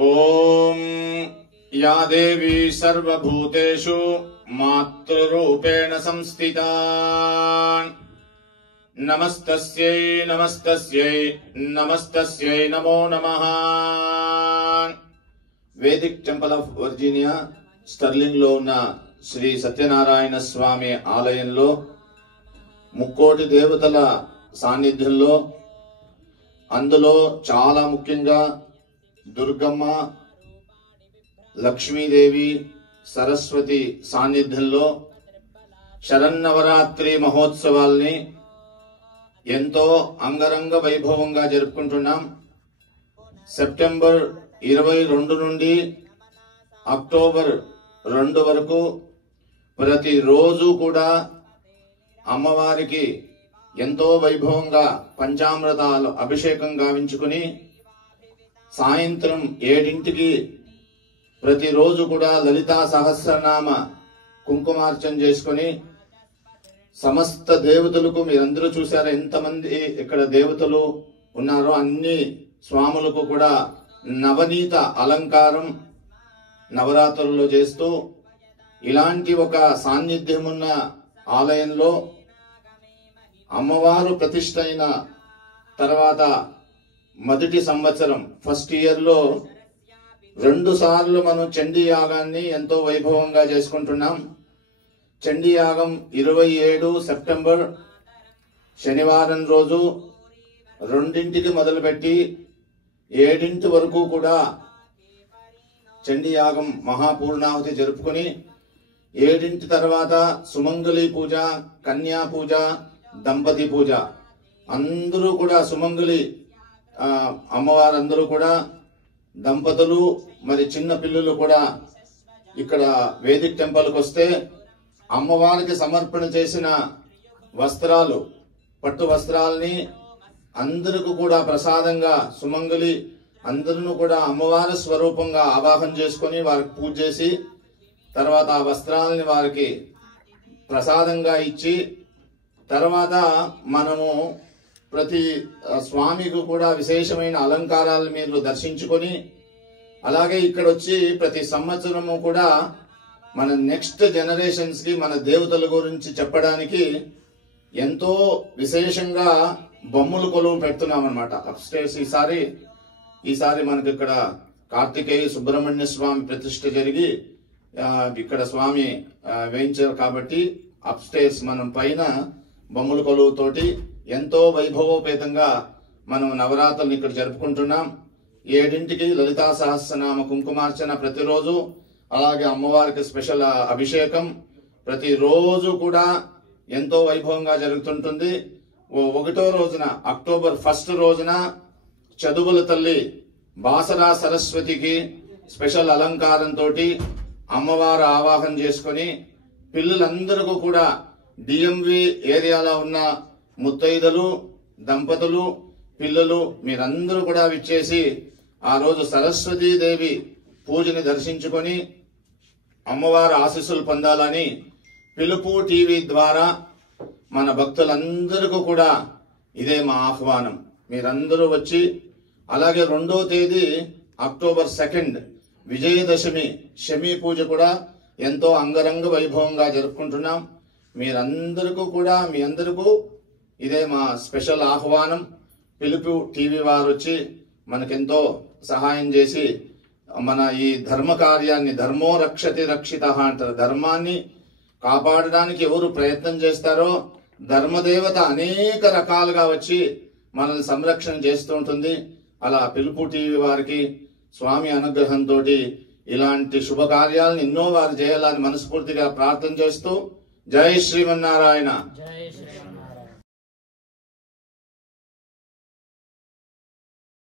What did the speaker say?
ओम या देवी सर्वभूतेषु मातृरूपेण संस्थिता नमस्तस्यै नमस्तस्यै नमस्तस्यै नमो नमः। Vedic temple of Virginia sterling లో ఉన్న శ్రీ సత్యనారాయణ స్వామి ఆలయంలో ముక్కోటి దేవతల సాన్నిధ్యంలో అందులో చాలా ముఖ్యంగా దుర్గమ్మ, లక్ష్మీదేవి, సరస్వతి సాన్నిధ్యంలో శరన్నవరాత్రి మహోత్సవాల్ని ఎంతో అంగరంగ వైభవంగా జరుపుకుంటున్నాం. సెప్టెంబర్ 22 నుండి అక్టోబర్ 2 వరకు ప్రతిరోజు కూడా అమ్మవారికి ఎంతో వైభవంగా పంచామృతాలు అభిషేకం గావించుకుని సాయంత్రం 7ంటికి ప్రతిరోజు కూడా లలితా సహస్రనామ కుంకుమార్చన చేసుకుని సమస్త దేవతలకు, మీరందరూ చూశారు ఎంతమంది ఇక్కడ దేవతలు ఉన్నారో అన్ని స్వాములకు కూడా నవనీత అలంకారం నవరాత్రుల్లో చేస్తూ ఇలాంటి ఒక సాన్నిధ్యం ఉన్న ఆలయంలో అమ్మవారు ప్రతిష్ఠ అయిన తర్వాత మొదటి సంవత్సరం ఫస్ట్ ఇయర్ లో 2 సార్లు మనం చండీ యాగాన్ని ఎంతో వైభవంగా చేసుకుంటున్నాం. చండీ యాగం 27 సెప్టెంబర్ శనివారం రోజు 2ంటికి మొదలుపెట్టి 7ంటి వరకు కూడా చండీ యాగం మహాపూర్ణాహుతి జరుపుకుని 7ంటి తర్వాత సుమంగళి పూజ, కన్యా పూజ, దంపతి పూజ అందరూ కూడా సుమంగళి అమ్మవారందరూ కూడా దంపతులు మరి చిన్న పిల్లలు కూడా ఇక్కడ వేదిక్ టెంపుల్కి వస్తే అమ్మవారికి సమర్పణ చేసిన వస్త్రాలు, పట్టు వస్త్రాలని అందరికీ కూడా ప్రసాదంగా సుమంగళి అందరూ కూడా అమ్మవారి స్వరూపంగా ఆవాహన చేసుకుని వారికి పూజ చేసి తర్వాత ఆ వస్త్రాలని వారికి ప్రసాదంగా ఇచ్చి తర్వాత మనము ప్రతి స్వామికి కూడా విశేషమైన అలంకారాలు మీరు దర్శించుకొని అలాగే ఇక్కడ వచ్చి ప్రతి సంవత్సరము కూడా మన నెక్స్ట్ జనరేషన్స్ కి మన దేవతల గురించి చెప్పడానికి ఎంతో విశేషంగా బొమ్మలు కొలువు పెడుతున్నాం అన్నమాట. అప్స్టేర్స్ ఈసారి మనకి ఇక్కడ కార్తికేయ సుబ్రహ్మణ్య స్వామి ప్రతిష్ఠ జరిగి ఇక్కడ స్వామి వేయించారు కాబట్టి అప్స్టేర్స్ మనం పైన బొమ్మల కొలువుతోటి ఎంతో వైభవోపేతంగా మనం నవరాత్రులను ఇక్కడ జరుపుకుంటున్నాం. 7ంటికి లలితా సహస్రనామ కుంకుమార్చన ప్రతిరోజు, అలాగే అమ్మవారికి స్పెషల్ అభిషేకం ప్రతిరోజు కూడా ఎంతో వైభవంగా జరుగుతుంటుంది. 1వ రోజున అక్టోబర్ 1 రోజున చదువుల తల్లి బాసరా సరస్వతికి స్పెషల్ అలంకారంతో అమ్మవారు ఆవాహన చేసుకుని పిల్లలందరికీ కూడా డిఎంవి ఏరియాలో ఉన్న ముత్తైదలు, దంపతులు, పిల్లలు మీరందరూ కూడా విచ్చేసి ఆ రోజు సరస్వతీదేవి పూజని దర్శించుకొని అమ్మవారి ఆశీస్సులు పొందాలని పిలుపు టీవీ ద్వారా మన భక్తులందరికీ కూడా ఇదే మా ఆహ్వానం. మీరందరూ వచ్చి అలాగే 2వ తేదీ అక్టోబర్ 2 విజయదశమి శమీ పూజ కూడా ఎంతో అంగరంగ వైభవంగా జరుపుకుంటున్నాం. మీరందరికీ కూడా మీ అందరికీ ఇదే మా స్పెషల్ ఆహ్వానం. పిలుపు టీవీ వారు వచ్చి మనకెంతో సహాయం చేసి మన ఈ ధర్మ కార్యాన్ని, ధర్మో రక్షతి రక్షిత అంటారు, ధర్మాన్ని కాపాడడానికి ఎవరు ప్రయత్నం చేస్తారో ధర్మదేవత అనేక రకాలుగా వచ్చి మనల్ని సంరక్షణ చేస్తూ ఉంటుంది. అలా పిలుపు టీవీ వారికి స్వామి అనుగ్రహంతో ఇలాంటి శుభకార్యాలను ఎన్నో వారు చేయాలని మనస్ఫూర్తిగా ప్రార్థన చేస్తూ జై శ్రీమన్నారాయణ.